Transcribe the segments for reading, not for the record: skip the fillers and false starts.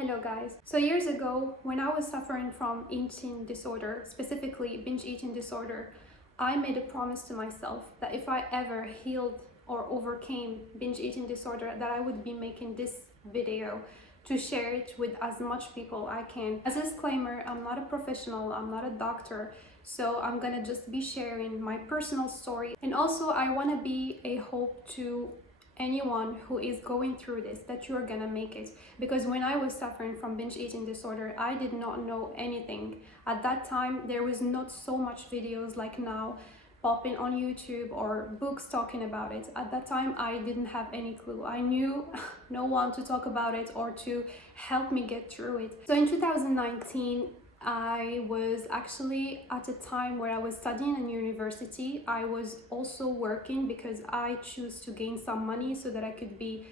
Hello guys. So years ago, when I was suffering from eating disorder, specifically binge eating disorder, I made a promise to myself that if I ever healed or overcame binge eating disorder, that I would be making this video to share it with as much people I can. As a disclaimer, I'm not a professional, I'm not a doctor, so I'm gonna just be sharing my personal story. And also I wanna be a hope to anyone who is going through this, that you're gonna make it. Because when I was suffering from binge eating disorder, I did not know anything. At that time, there was not so much videos like now popping on YouTube or books talking about it. At that time, I didn't have any clue. I knew no one to talk about it or to help me get through it. So in 2019, I was actually at a time where I was studying in university. I was also working because I choose to gain some money so that I could be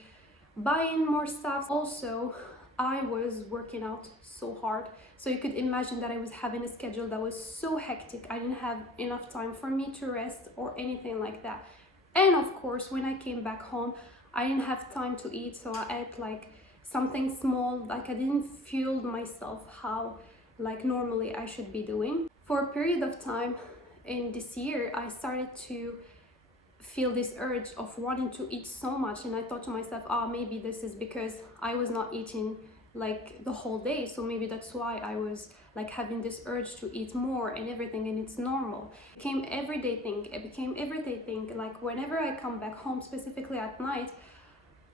buying more stuff. Also, I was working out so hard. So you could imagine that I was having a schedule that was so hectic. I didn't have enough time for me to rest or anything like that. And of course, when I came back home, I didn't have time to eat. So I ate like something small, like I didn't fuel myself how like normally I should be doing. For a period of time in this year, I started to feel this urge of wanting to eat so much, and I thought to myself, maybe this is because I was not eating like the whole day, so maybe that's why I was like having this urge to eat more and everything, and it's normal. It became everyday thing. Like whenever I come back home, specifically at night,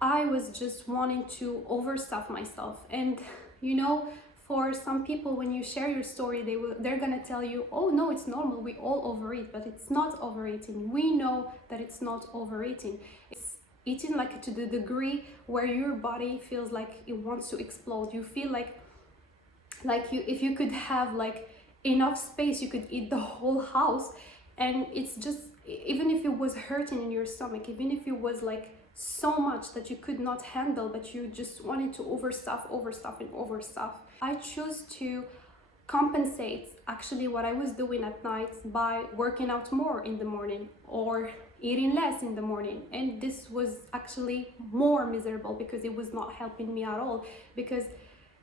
I was just wanting to overstuff myself. And you know, for some people, when you share your story, they're gonna tell you, oh no, it's normal, we all overeat. But it's not overeating. We know that it's not overeating. It's eating like to the degree where your body feels like it wants to explode. You feel like if you could have like enough space, you could eat the whole house. And it's just, even if it was hurting in your stomach, even if it was like so much that you could not handle, but you just wanted to overstuff. I choose to compensate actually what I was doing at night by working out more in the morning or eating less in the morning. And this was actually more miserable because it was not helping me at all, because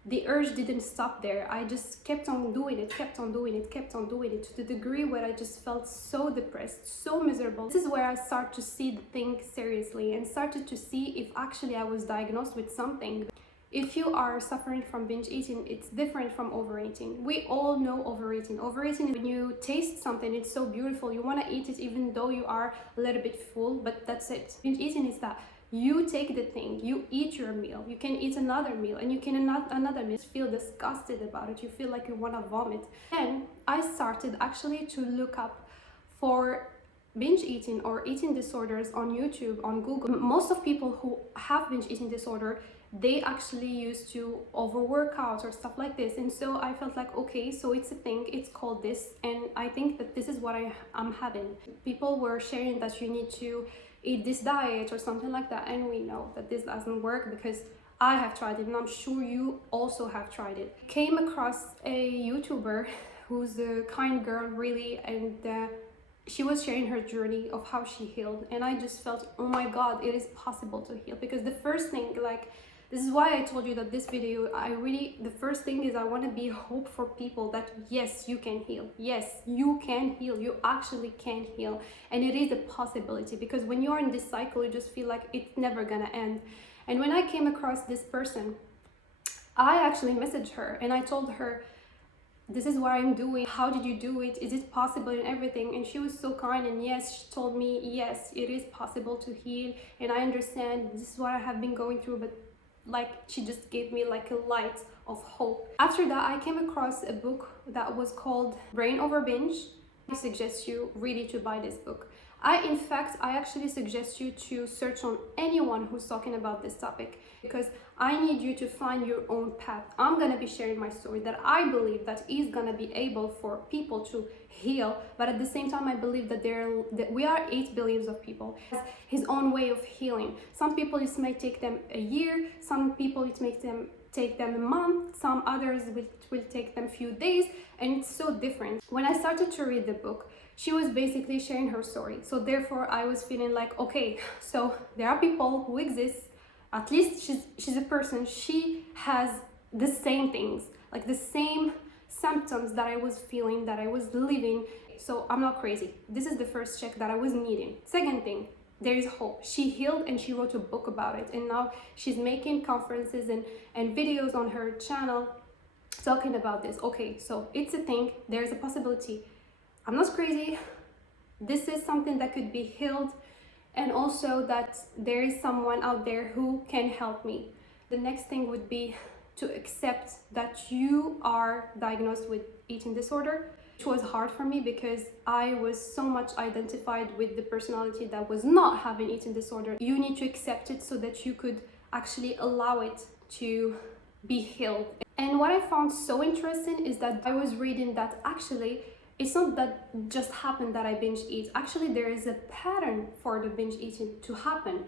the urge didn't stop there. I just kept on doing it to the degree where I just felt so depressed, so miserable. This is where I start to see the thing seriously and started to see if actually I was diagnosed with something. If you are suffering from binge eating, it's different from overeating. We all know overeating. Overeating is when you taste something, it's so beautiful, you want to eat it even though you are a little bit full, but that's it. Binge eating is that you take the thing, you eat your meal, you can eat another meal, and you can not another meal, feel disgusted about it, you feel like you want to vomit. Then I started actually to look up for binge eating or eating disorders on YouTube, on Google. Most of people who have binge eating disorder, they actually used to overwork out or stuff like this. And so I felt like, okay, so it's a thing, it's called this, and I think that this is what I'm having. People were sharing that you need to eat this diet or something like that, and we know that this doesn't work because I have tried it, and I'm sure you also have tried it. Came across a YouTuber who's a kind girl, really, and she was sharing her journey of how she healed, and I just felt, oh my god, it is possible to heal. Because the first thing, like, this is why I told you that this video, the first thing is I want to be hope for people that yes, you can heal. Yes, you can heal. You actually can heal. And it is a possibility, because when you're in this cycle, you just feel like it's never gonna end. And when I came across this person, I actually messaged her and I told her, this is what I'm doing. How did you do it? Is it possible and everything? And she was so kind, and yes, she told me, yes, it is possible to heal. And I understand, this is what I have been going through, but like, she just gave me like a light of hope. After that, I came across a book that was called Brain Over Binge. I suggest you really to buy this book. I actually suggest you to search on anyone who's talking about this topic, because I need you to find your own path. I'm gonna be sharing my story that I believe that is gonna be able for people to heal, but at the same time I believe that we are 8 billion of people, has his own way of healing. Some people it may take them a year, some people it makes them take them a month, some others will take them a few days, and it's so different. When I started to read the book, she was basically sharing her story. So therefore I was feeling like, okay, so there are people who exist, at least she's a person, she has the same things, like the same symptoms that I was feeling, that I was living. So I'm not crazy. This is the first check that I was needing. Second thing, there is hope. She healed and she wrote a book about it, and now she's making conferences and videos on her channel talking about this. Okay, so it's a thing, there's a possibility. I'm not crazy. This is something that could be healed, and also that there is someone out there who can help me. The next thing would be to accept that you are diagnosed with eating disorder, which was hard for me because I was so much identified with the personality that was not having eating disorder. You need to accept it so that you could actually allow it to be healed. And what I found so interesting is that I was reading that actually it's not that just happened that I binge eat. Actually, there is a pattern for the binge eating to happen.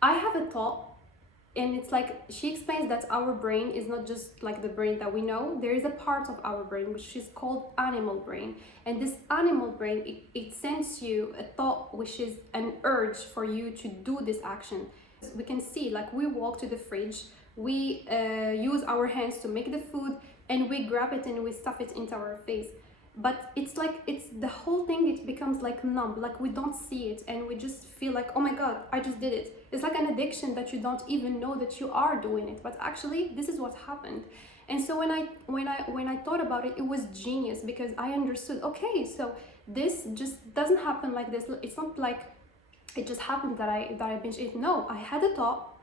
I have a thought, and it's like she explains that our brain is not just like the brain that we know. There is a part of our brain which is called animal brain, and this animal brain, it sends you a thought which is an urge for you to do this action. We can see, like, we walk to the fridge, we use our hands to make the food, and we grab it and we stuff it into our face. But it's like, it's the whole thing, it becomes like numb, like we don't see it, and we just feel like, oh my god, I just did it. It's like an addiction that you don't even know that you are doing it, but actually this is what happened. And so when I thought about it, it was genius, because I understood, okay, so this just doesn't happen like this. It's not like it just happened that I binge ate. No, I had a thought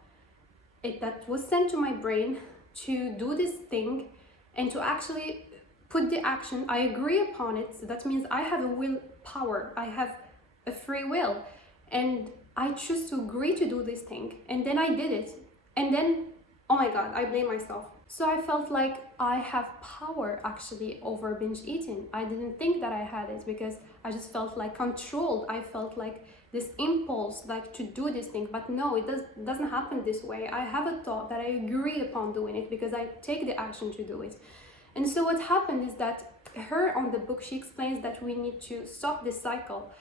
that was sent to my brain to do this thing and to actually put the action. I agree upon it, so that means I have a willpower, I have a free will, and I choose to agree to do this thing, and then I did it, and then, oh my god, I blame myself. So I felt like I have power actually over binge eating. I didn't think that I had it, because I just felt like controlled. I felt like this impulse, like, to do this thing, but no, it doesn't happen this way. I have a thought that I agree upon doing it because I take the action to do it. And so what happened is that her, on the book, she explains that we need to stop this cycle,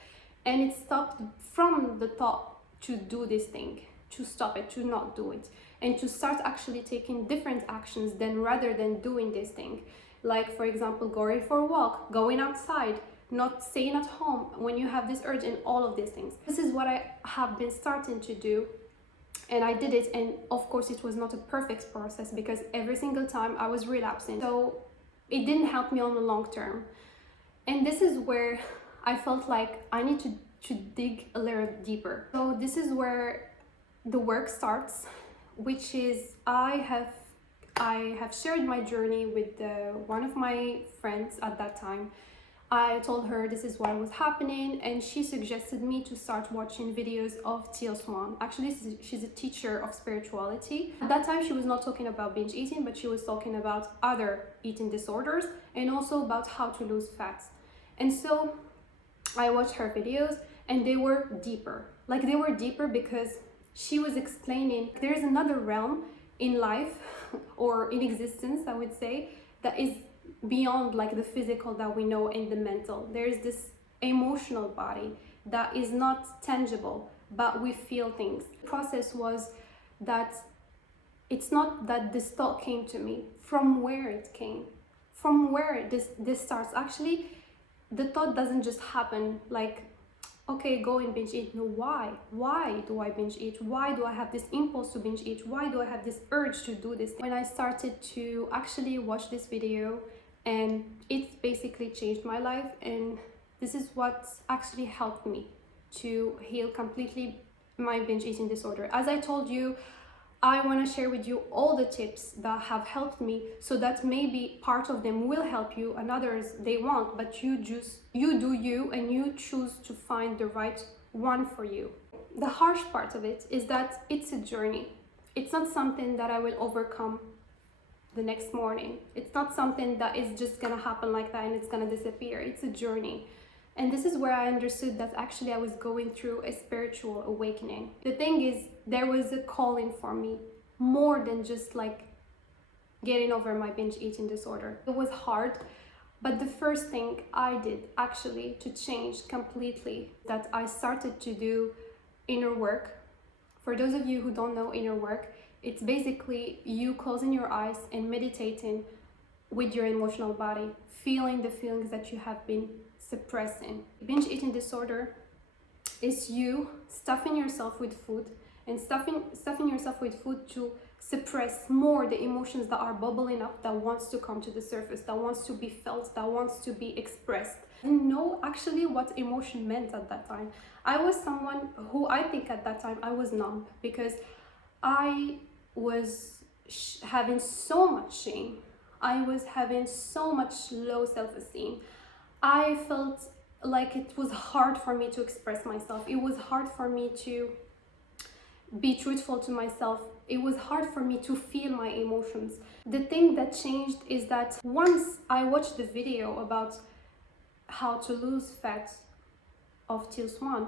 and it stopped from the thought to do this thing, to stop it, to not do it, and to start actually taking different actions then, rather than doing this thing. Like, for example, going for a walk, going outside, not staying at home when you have this urge, and all of these things. This is what I have been starting to do. And I did it, and of course it was not a perfect process, because every single time I was relapsing, so it didn't help me on the long term. And this is where I felt like I need to dig a little deeper. So this is where the work starts, which is I have shared my journey with one of my friends at that time. I told her this is what was happening, and she suggested me to start watching videos of Teal Swan. Actually, she's a teacher of spirituality. At that time, she was not talking about binge eating, but she was talking about other eating disorders, and also about how to lose fat. And so I watched her videos, and they were deeper. Like, they were deeper because she was explaining there's another realm in life, or in existence, I would say, that is beyond like the physical that we know and the mental. There's this emotional body that is not tangible, but we feel things. The process was that it's not that this thought came to me, from where it came, from where this starts. Actually, the thought doesn't just happen like, okay, go and binge eat. No, why do I binge eat? Why do I have this impulse to binge eat? Why do I have this urge to do this? When I started to actually watch this video, and it basically changed my life, and this is what actually helped me to heal completely my binge eating disorder. As I told you, I want to share with you all the tips that have helped me, so that maybe part of them will help you and others they won't, but you do you, and you choose to find the right one for you. The harsh part of it is that it's a journey. It's not something that I will overcome the next morning. It's not something that is just gonna happen like that and it's gonna disappear. It's a journey. And this is where I understood that actually I was going through a spiritual awakening. The thing is, there was a calling for me, more than just like getting over my binge eating disorder. It was hard, but the first thing I did actually to change completely, that I started to do inner work. For those of you who don't know inner work, It's basically you closing your eyes and meditating with your emotional body, feeling the feelings that you have been suppressing. Binge eating disorder is you stuffing yourself with food, and stuffing yourself with food to suppress more the emotions that are bubbling up, that wants to come to the surface, that wants to be felt, that wants to be expressed. I didn't know actually what emotion meant at that time. I was someone who, I think at that time I was numb, because I was having so much shame. I was having so much low self-esteem. I felt like it was hard for me to express myself. It was hard for me to be truthful to myself. It was hard for me to feel my emotions. The thing that changed is that once I watched the video about how to lose fat of Teal Swan,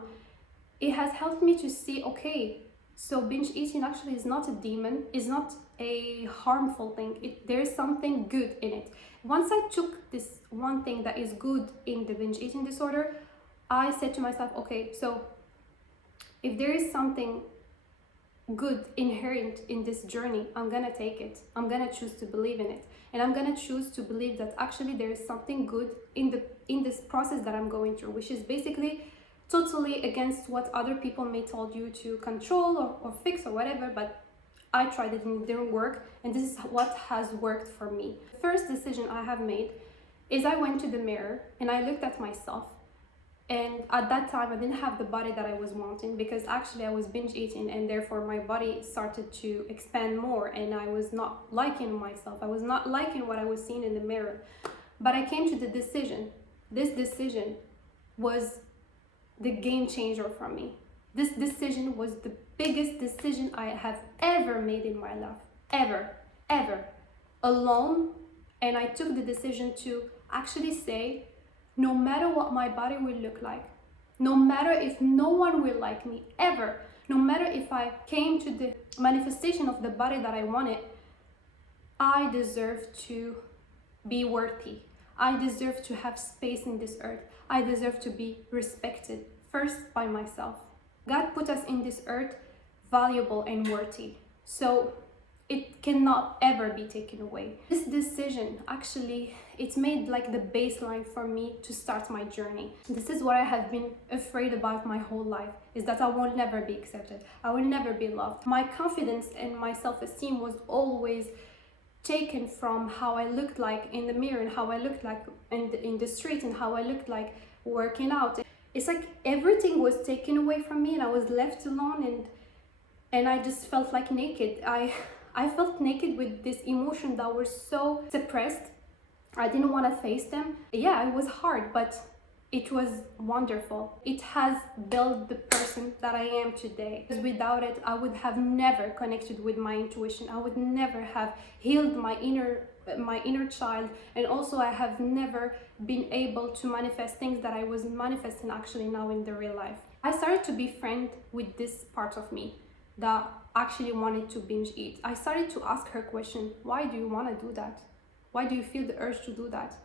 it has helped me to see, okay, so binge eating actually is not a demon, is not a harmful thing. There is something good in it. Once I took this one thing that is good in the binge eating disorder, I said to myself, okay, so if there is something good inherent in this journey, I'm gonna take it. I'm gonna choose to believe in it, and I'm gonna choose to believe that actually there is something good in this process that I'm going through, which is basically totally against what other people may told you to control or fix or whatever. But I tried it and it didn't work, and this is what has worked for me. The first decision I have made is I went to the mirror and I looked at myself. And at that time, I didn't have the body that I was wanting, because actually I was binge eating, and therefore my body started to expand more, and I was not liking myself. I was not liking what I was seeing in the mirror. But I came to the decision. This decision was the game changer for me. This decision was the biggest decision I have ever made in my life. Ever. Alone. And I took the decision to actually say, no matter what my body will look like, no matter if no one will like me ever, no matter if I came to the manifestation of the body that I wanted, I deserve to be worthy. I deserve to have space in this earth. I deserve to be respected, first by myself. God put us in this earth valuable and worthy. So it cannot ever be taken away. This decision actually, it's made like the baseline for me to start my journey. This is what I have been afraid about my whole life, is that I will never be accepted. I will never be loved. My confidence and my self-esteem was always taken from how I looked like in the mirror, and how I looked like in the street, and how I looked like working out. It's like everything was taken away from me, and I was left alone, and I just felt like naked. I felt naked with this emotion that was so suppressed. I didn't want to face them. Yeah, it was hard, but it was wonderful. It has built the person that I am today. Because without it, I would have never connected with my intuition. I would never have healed my inner child, and also I have never been able to manifest things that I was manifesting actually now in the real life. I started to be friend with this part of me that actually wanted to binge eat. I started to ask her question, why do you want to do that? Why do you feel the urge to do that?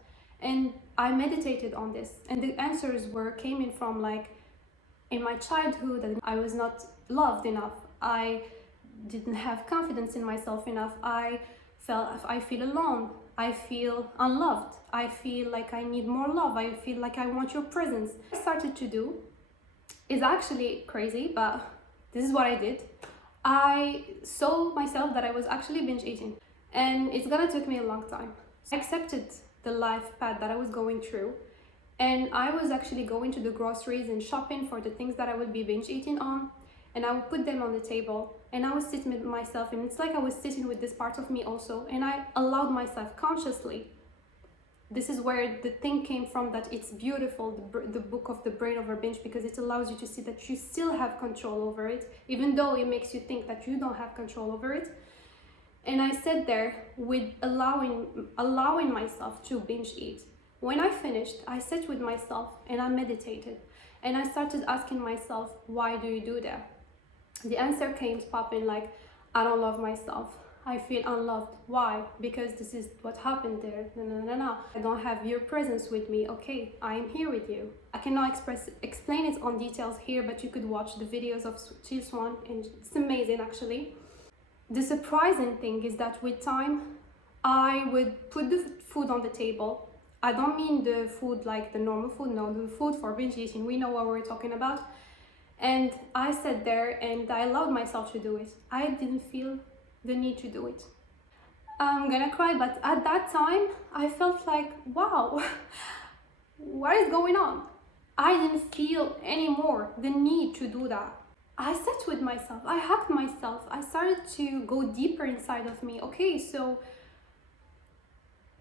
And I meditated on this, and the answers came in from, like, in my childhood, I was not loved enough. I didn't have confidence in myself enough. I feel alone. I feel unloved. I feel like I need more love. I feel like I want your presence. What I started to do is actually crazy, but this is what I did. I saw myself that I was actually binge eating, and it's gonna take me a long time. So I accepted the life path that I was going through, and I was actually going to the groceries and shopping for the things that I would be binge eating on, and I would put them on the table, and I was sitting with myself, and it's like I was sitting with this part of me also, and I allowed myself consciously. This is where the thing came from, that it's beautiful, the book of the brain over binge, because it allows you to see that you still have control over it, even though it makes you think that you don't have control over it. And I sat there with allowing myself to binge eat. When I finished, I sat with myself and I meditated, and I started asking myself, why do you do that? The answer came popping like, I don't love myself. I feel unloved. Why? Because this is what happened there. No. I don't have your presence with me. Okay, I am here with you. I cannot explain it on details here, but you could watch the videos of Teal Swan, and it's amazing actually. The surprising thing is that with time, I would put the food on the table. I don't mean the food like the normal food, no, the food for binge eating. We know what we're talking about. And I sat there and I allowed myself to do it. I didn't feel the need to do it. I'm gonna cry, but at that time, I felt like, wow, what is going on? I didn't feel anymore the need to do that. I sat with myself, I hugged myself, I started to go deeper inside of me. Okay, so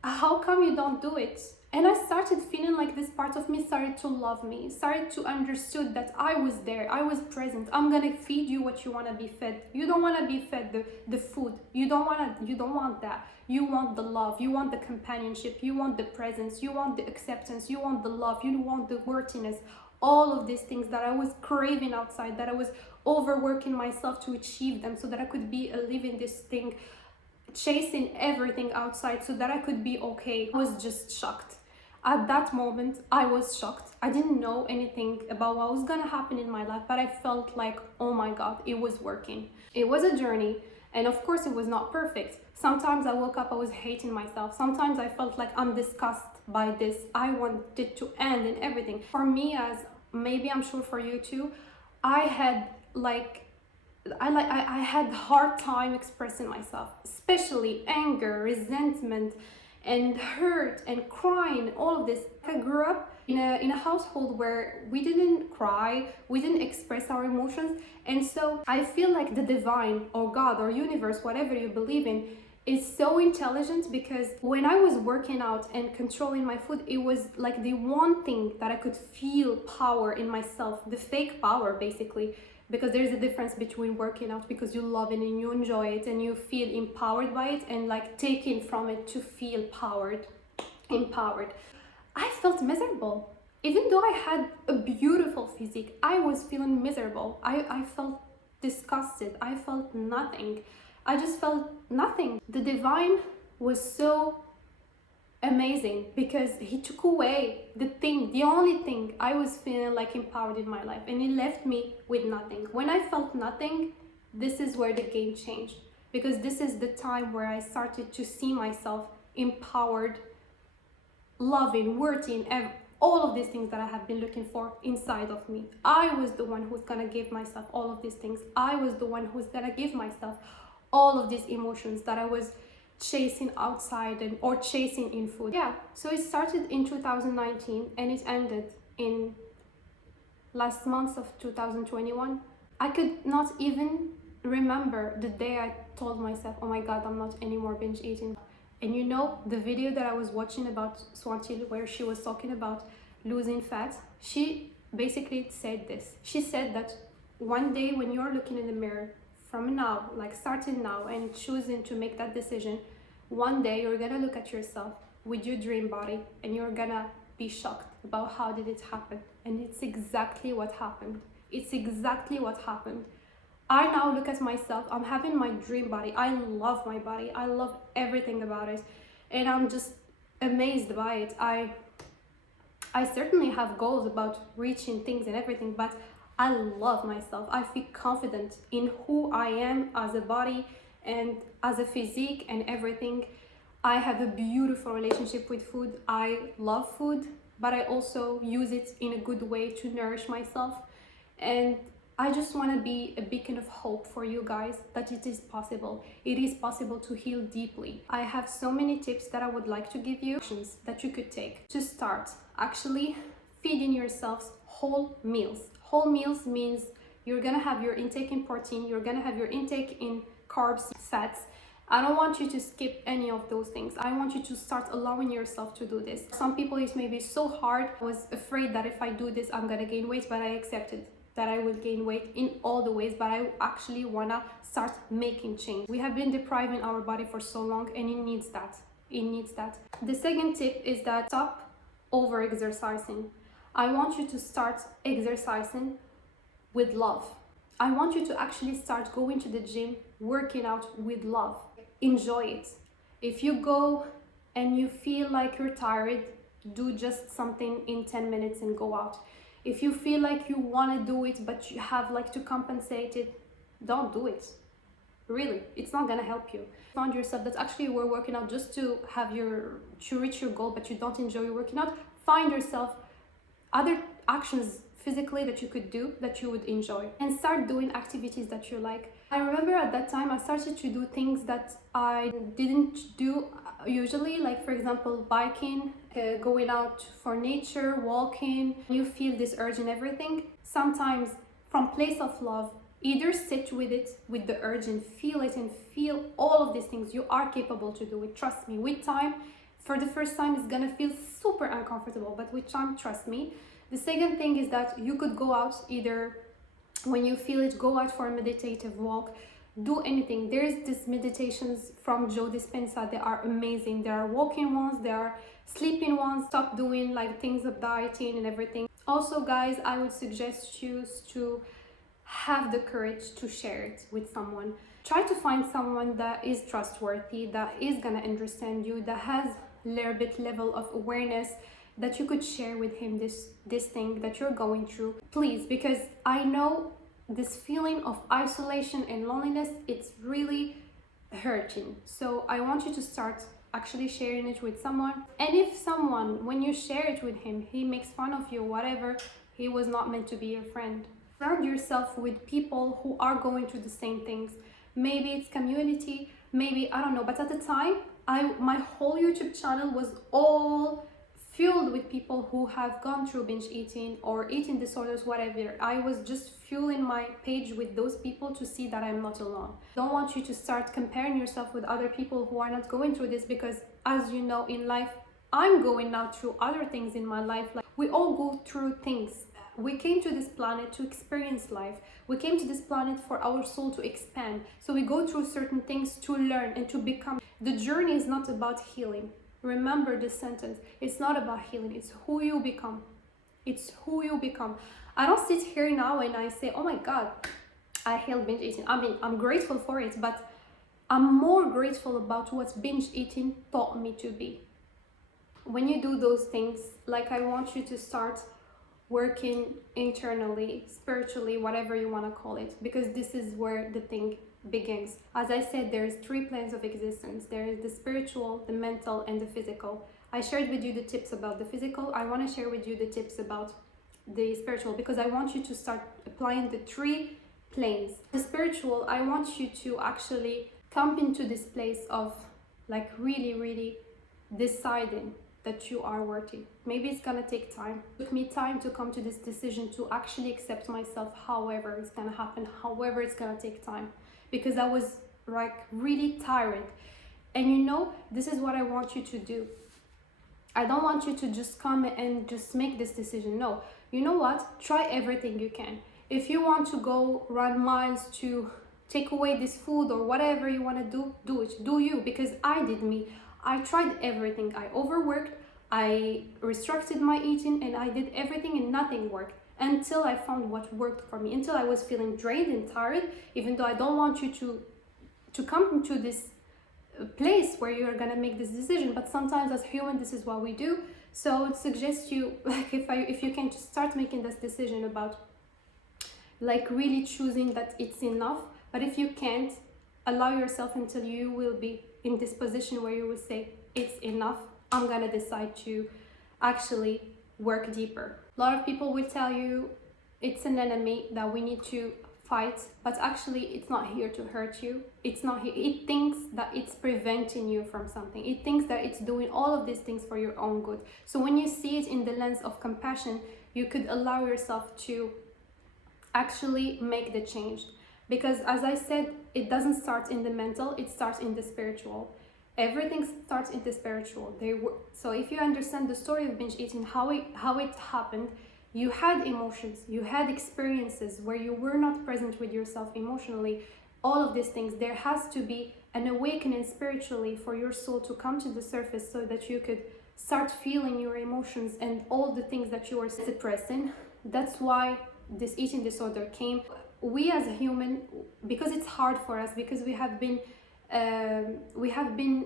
how come you don't do it? And I started feeling like this part of me started to love me, started to understood that I was there, I was present. I'm gonna feed you what you want to be fed. You don't want to be fed the food. You don't want that. You want the love, you want the companionship, you want the presence, you want the acceptance, you want the love, you want the worthiness. All of these things that I was craving outside, that I was overworking myself to achieve them so that I could be a living this thing, chasing everything outside so that I could be okay. I was just shocked. At that moment, I was shocked. I didn't know anything about what was gonna happen in my life, but I felt like, oh my God, it was working. It was a journey, and of course it was not perfect. Sometimes I woke up, I was hating myself. Sometimes I felt like I'm disgusted by this. I wanted to end and everything. For me, as maybe I'm sure for you too, I had I had hard time expressing myself, especially anger, resentment, and hurt and crying, all of this. I grew up in a household where we didn't cry, we didn't express our emotions, and so I feel like the divine or God or universe, whatever you believe in, is so intelligent, because when I was working out and controlling my food, it was like the one thing that I could feel power in myself, the fake power basically, because there's a difference between working out because you love it and you enjoy it and you feel empowered by it, and like taking from it to feel empowered. I felt miserable. Even though I had a beautiful physique, I was feeling miserable. I felt disgusted. I felt nothing. I just felt nothing. The divine was so amazing because he took away the only thing I was feeling like empowered in my life, and he left me with nothing. When I felt nothing, this is where the game changed, because this is the time where I started to see myself empowered, loving, worthy, and all of these things that I have been looking for inside of me. I was the one who's gonna give myself all of these things. I was the one who's gonna give myself all of these emotions that I was chasing outside or chasing in food. Yeah, so it started in 2019 and it ended in last month of 2021. I could not even remember the day I told myself, oh my God, I'm not anymore binge eating. And you know, the video that I was watching about Swantil, where she was talking about losing fat, she basically said this. She said that one day when you're looking in the mirror, from now, like starting now and choosing to make that decision, one day you're gonna look at yourself with your dream body and you're gonna be shocked about how did it happen. And it's exactly what happened. It's exactly what happened. I now look at myself, I'm having my dream body. I love my body. I love everything about it. And I'm just amazed by it. I certainly have goals about reaching things and everything, but I love myself. I feel confident in who I am as a body and as a physique and everything. I have a beautiful relationship with food. I love food, but I also use it in a good way to nourish myself. And I just want to be a beacon of hope for you guys that it is possible. It is possible to heal deeply. I have so many tips that I would like to give you, actions that you could take to start actually feeding yourselves whole meals. Whole meals means you're gonna have your intake in protein, you're gonna have your intake in carbs, fats. I don't want you to skip any of those things. I want you to start allowing yourself to do this. Some people, it may be so hard. I was afraid that if I do this, I'm gonna gain weight, but I accepted that I will gain weight in all the ways, but I actually wanna start making change. We have been depriving our body for so long, and it needs that. It needs that. The second tip is that stop over exercising. I want you to start exercising with love. I want you to actually start going to the gym, working out with love. Enjoy it. If you go and you feel like you're tired, do just something in 10 minutes and go out. If you feel like you want to do it, but you have like to compensate it, don't do it. Really, it's not gonna help you. Found yourself that actually you were working out just to reach your goal, but you don't enjoy your working out. Find yourself other actions physically that you could do that you would enjoy, and start doing activities that you like. I remember at that time I started to do things that I didn't do usually, like for example biking, going out for nature, walking. You feel this urge and everything, sometimes from place of love, either sit with it, with the urge, and feel it, and feel all of these things. You are capable to do it, trust me. With time, for the first time it's gonna feel super uncomfortable, but with time, trust me. The second thing is that you could go out, either when you feel it, go out for a meditative walk, do anything. There's these meditations from Joe Dispenza, they are amazing. There are walking ones, there are sleeping ones. Stop doing like things of dieting and everything. Also guys, I would suggest you to have the courage to share it with someone. Try to find someone that is trustworthy, that is gonna understand you, that has a little bit level of awareness, that you could share with him this thing that you're going through, please. Because I know this feeling of isolation and loneliness, it's really hurting. So I want you to start actually sharing it with someone. And if someone, when you share it with him, he makes fun of you, whatever, he was not meant to be your friend. Surround yourself with people who are going through the same things. Maybe it's community, maybe, I don't know. But at the time, my whole YouTube channel was all filled with people who have gone through binge eating or eating disorders, whatever. I was just fueling my page with those people to see that I'm not alone. Don't want you to start comparing yourself with other people who are not going through this, because as you know, in life, I'm going now through other things in my life. Like, we all go through things. We came to this planet to experience life. We came to this planet for our soul to expand. So we go through certain things to learn and to become. The journey is not about healing. Remember this sentence. It's not about healing. It's who you become. It's who you become. I don't sit here now and I say, oh my God, I healed binge eating. I mean, I'm grateful for it, but I'm more grateful about what binge eating taught me to be. When you do those things, like, I want you to start working internally, spiritually, whatever you want to call it, because this is where the thing begins. As I said, there's 3 planes of existence. There is the spiritual, the mental, and the physical. I shared with you the tips about the physical. I want to share with you the tips about the spiritual, because I want you to start applying the 3 planes. The spiritual, I want you to actually come into this place of like really deciding that you are worthy. Maybe it's gonna take time. It took me time to come to this decision to actually accept myself, however it's gonna happen, however it's gonna take time, because I was like really tired. And you know, this is what I want you to do. I don't want you to just come and just make this decision. No, you know what? Try everything you can. If you want to go run miles to take away this food or whatever you want to do, do it. Do you, because I did me. I tried everything. I overworked, I restricted my eating, and I did everything and nothing worked until I found what worked for me, until I was feeling drained and tired. Even though I don't want you to come into this place where you're gonna make this decision, but sometimes as human, this is what we do. So I would suggest you, like, if you can just start making this decision about like really choosing that it's enough. But if you can't, allow yourself until you will be in this position where you will say, it's enough, I'm gonna decide to actually work deeper. A lot of people will tell you it's an enemy that we need to fight, but actually it's not here to hurt you. It's not here. It thinks that it's preventing you from something. It thinks that it's doing all of these things for your own good. So when you see it in the lens of compassion, you could allow yourself to actually make the change. Because as I said, it doesn't start in the mental, it starts in the spiritual. Everything starts in the spiritual. So if you understand the story of binge eating, how it happened, you had emotions, you had experiences where you were not present with yourself emotionally. All of these things, there has to be an awakening spiritually for your soul to come to the surface, so that you could start feeling your emotions and all the things that you are suppressing. That's why this eating disorder came. We as a human, because it's hard for us, because we have been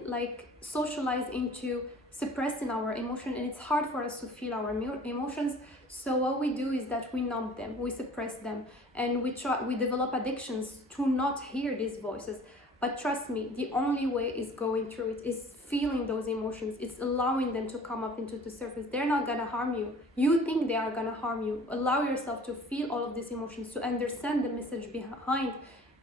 like socialized into suppressing our emotion, and it's hard for us to feel our emotions. So what we do is that we numb them, we suppress them, and we develop addictions to not hear these voices. But trust me, the only way is going through it, is feeling those emotions. It's allowing them to come up into the surface. They're not gonna harm you. You think they are gonna harm you. Allow yourself to feel all of these emotions, to understand the message behind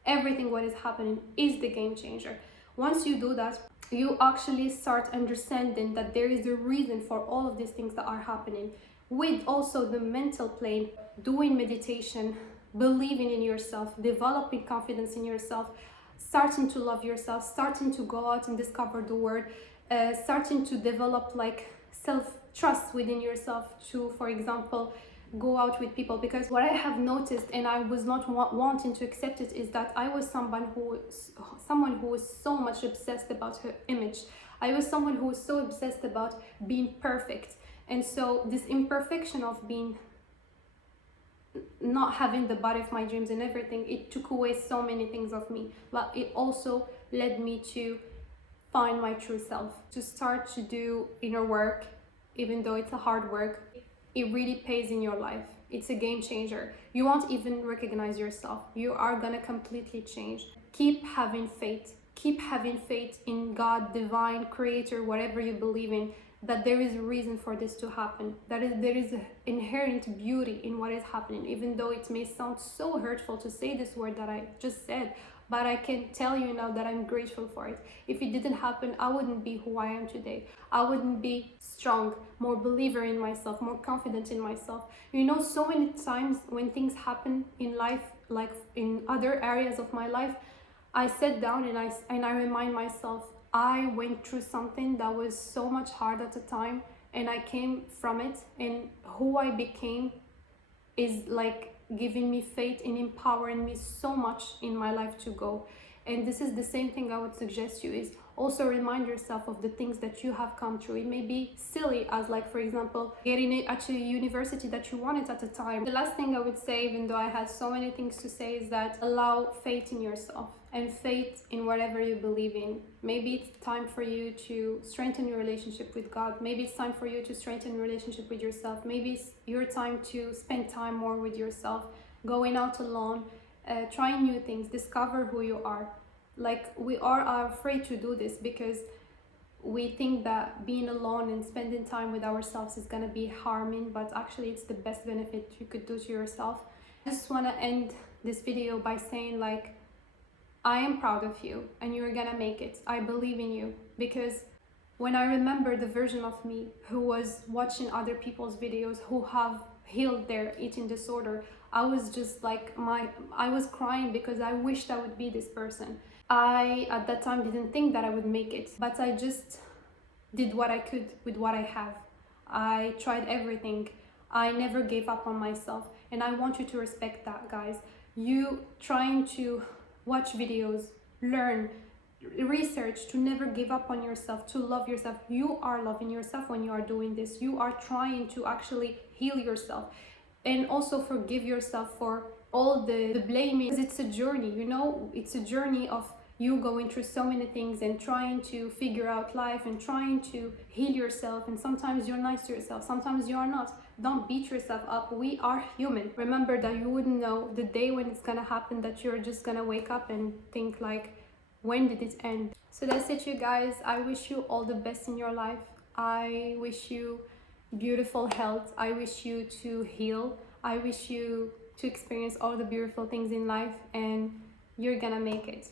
everything what is happening is the game changer. Once you do that, you actually start understanding that there is a reason for all of these things that are happening. With also the mental plane, doing meditation, believing in yourself, developing confidence in yourself, starting to love yourself, starting to go out and discover the word, starting to develop like self-trust within yourself to, for example, go out with people. Because what I have noticed, and I was not wanting to accept it, is that I was someone who was so much obsessed about her image. I was someone who was so obsessed about being perfect. And so this imperfection of being, not having the body of my dreams and everything, it took away so many things of me, but it also led me to find my true self, to start to do inner work. Even though it's a hard work, it really pays in your life. It's a game changer. You won't even recognize yourself. You are gonna completely change. Keep having faith. Keep having faith in God, divine, creator, whatever you believe in, that there is a reason for this to happen. There is an inherent beauty in what is happening, even though it may sound so hurtful to say this word that I just said, but I can tell you now that I'm grateful for it. If it didn't happen, I wouldn't be who I am today. I wouldn't be strong, more believer in myself, more confident in myself. You know, so many times when things happen in life, like in other areas of my life, I sit down and I remind myself, I went through something that was so much hard at the time, and I came from it, and who I became is like giving me faith and empowering me so much in my life to go. And this is the same thing I would suggest you, is also remind yourself of the things that you have come through. It may be silly, as like, for example, getting it at a university that you wanted at the time. The last thing I would say, even though I had so many things to say, is that allow faith in yourself and faith in whatever you believe in. Maybe it's time for you to strengthen your relationship with God. Maybe it's time for you to strengthen your relationship with yourself. Maybe it's your time to spend time more with yourself, going out alone, trying new things, discover who you are. Like, we are afraid to do this because we think that being alone and spending time with ourselves is gonna be harming, but actually it's the best benefit you could do to yourself. I just wanna end this video by saying, like, I am proud of you and you're gonna make it. I believe in you, because when I remember the version of me who was watching other people's videos who have healed their eating disorder, I was just like, I was crying because I wished I would be this person. I, at that time, didn't think that I would make it, but I just did what I could with what I have. I tried everything. I never gave up on myself, and I want you to respect that, guys. You trying to watch videos, learn, research, to never give up on yourself, to love yourself. You are loving yourself when you are doing this. You are trying to actually heal yourself, and also forgive yourself for all the blaming. Because it's a journey, you know, it's a journey of you going through so many things and trying to figure out life and trying to heal yourself. And sometimes you're nice to yourself, sometimes you are not. Don't beat yourself up. We are human. Remember that you wouldn't know the day when it's gonna happen, that you're just gonna wake up and think like, when did it end? So that's it, you guys. I wish you all the best in your life. I wish you beautiful health. I wish you to heal. I wish you to experience all the beautiful things in life, and you're gonna make it.